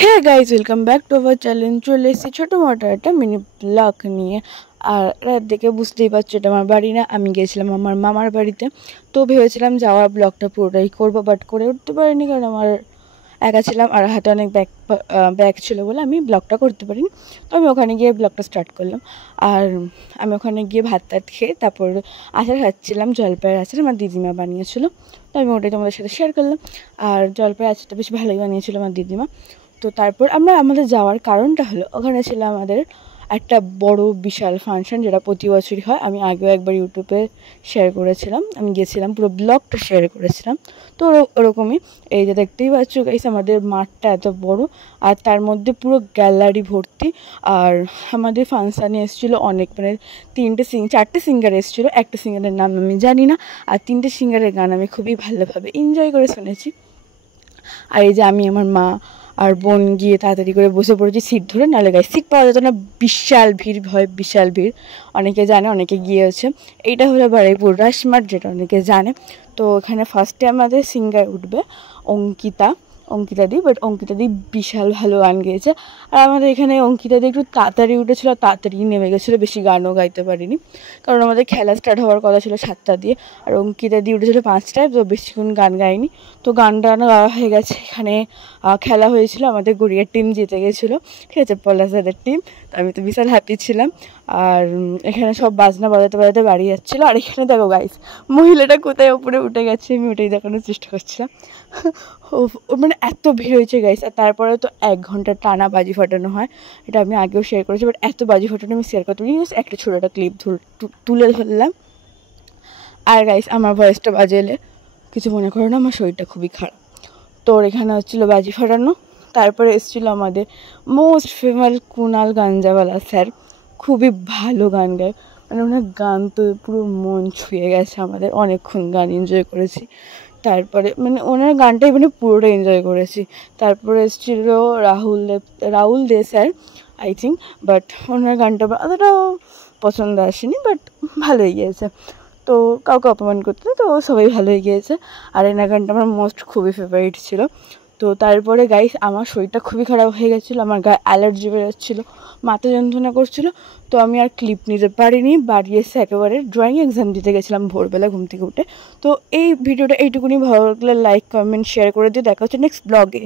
হ্যাঁ guys, welcome back to our channel. চলে এসেছি ছোটো মোটো একটা মিনি ব্লগ নিয়ে। আর রাত দেখে বুঝতেই পারছো এটা আমার বাড়ি না, আমি গিয়েছিলাম আমার মামার বাড়িতে। তো ভেবেছিলাম যাওয়ার ব্লগটা পুরোটাই করবো, বাট করে উঠতে পারিনি কারণ আমার একা ছিলাম আর হাতে অনেক ব্যাগ ছিল বলে আমি ব্লগটা করতে পারিনি। তো আমি ওখানে গিয়ে ব্লগটা স্টার্ট করলাম। আর আমি ওখানে গিয়ে ভাত টাত খেয়ে তারপর আচার খাচ্ছিলাম, জলপাইয়ের আচার আমার দিদিমা বানিয়েছিল। তো আমি ওটাই তোমাদের সাথে শেয়ার করলাম। আর জলপাইয়ের আচারটা বেশ ভালোই বানিয়েছিল আমার দিদিমা। তো তারপর আমাদের যাওয়ার কারণটা হলো, ওখানে ছিল আমাদের একটা বড় বিশাল ফাংশন, যেটা প্রতি বছরই হয়। আমি আগেও একবার ইউটিউবে শেয়ার করেছিলাম, আমি গেছিলাম, পুরো ব্লগটা শেয়ার করেছিলাম। তো ওরকমই এই যে দেখতেই পাচ্ছ গাইস, আমাদের মাঠটা এত বড় আর তার মধ্যে পুরো গ্যালারি ভর্তি। আর আমাদের ফাংশানে এসেছিলো অনেক, মানে চারটে সিঙ্গার এসেছিলো। একটা সিঙ্গারের নাম আমি জানি না, আর তিনটে সিঙ্গারের গান আমি খুবই ভালোভাবে এনজয় করে শুনেছি। আর এই যে আমি, আমার মা আর বোন গিয়ে তাড়াতাড়ি করে বসে পড়েছি সিট ধরে, নাহলে গায়ে সিট পাওয়া যেত না, বিশাল ভিড় হয়, বিশাল ভিড়। অনেকে জানে, অনেকে গিয়েছে। এইটা হলো বারুইপুর রাসমার্ট, যেটা অনেকে জানে। তো এখানে ফার্স্টে আমাদের সিঙ্গার উঠবে অঙ্কিতাদি, বাট অঙ্কিতাদি বিশাল ভালো গান গেয়েছে। আর আমাদের এখানে অঙ্কিতাদি একটু তাড়াতাড়ি উঠেছিল, তাড়াতাড়ি নেমে গেছিলো, বেশি গানও গাইতে পারিনি কারণ আমাদের খেলা স্টার্ট হওয়ার কথা ছিল 7টা দিয়ে, আর অঙ্কিতাদি উঠেছিল 5টায়, তো বেশিক্ষণ গান গাইনি। তো গান গাওয়া হয়ে গেছে। এখানে খেলা হয়েছিল, আমাদের গড়িয়ার টিম জিতে গেছিলো, ঠিক আছে, পলাশদাদের টিম। তো আমি তো বিশাল হ্যাপি ছিলাম। আর এখানে সব বাজনা বাজাতে বাজাতে বাড়ি যাচ্ছিলো। আর এখানে দেখো গাইস, মহিলাটা কোথায় ওপরে উঠে গেছে, আমি ওটাই দেখানোর চেষ্টা করছিলাম। মানে এত ভিড় হয়েছে গাইস। আর তারপরে তো 1 ঘন্টা টানা বাজি ফাটানো হয়, এটা আমি আগেও শেয়ার করেছি, বাট এত বাজি ফাটানো আমি শেয়ার করতে পারি, একটা ছোটো একটা ক্লিপ তুলে ধরলাম। আর গাইস, আমার ভয়েসটা বাজে এলে কিছু মনে করো না, আমার শরীরটা খুবই খারাপ। তো এখানে হচ্ছিলো বাজি ফাটানো। তারপরে এসেছিলো আমাদের মোস্ট ফেমাস কুনাল গাঞ্জাওয়ালা স্যার, খুবই ভালো গান গায়, মানে ওনার গান তো পুরো মন ছুঁয়ে গেছে আমাদের, অনেকক্ষণ গান এনজয় করেছি। তারপরে মানে ওনার গানটাই মানে পুরোটা এনজয় করেছি। তারপরে এসেছিলো রাহুল দে স্যার, আই থিঙ্ক, বাট ওনার গানটা অতটাও পছন্দ আসেনি, বাট ভালোই গিয়েছে। তো কাউকে অপমান করতে, তো সবাই ভালোই গিয়েছে। আর এনার গানটা আমার খুবই ফেভারিট ছিল। তো তারপরে গাইস, আমার শরীরটা খুবই খারাপ হয়ে গেছিলো, আমার গায়ে অ্যালার্জি বেরোচ্ছিলো, মাথা যন্ত্রণা করছিলো। তো আমি আর ক্লিপ নিতে পারিনি, বাড়ি এসে একেবারে ড্রয়িং এক্সাম দিতে গেছিলাম ভোরবেলা ঘুম থেকে উঠে। তো এই ভিডিওটা এইটুকুনি, ভালো লাগলে লাইক কমেন্ট শেয়ার করে দিয়ে দেখা হচ্ছে নেক্সট ব্লগে।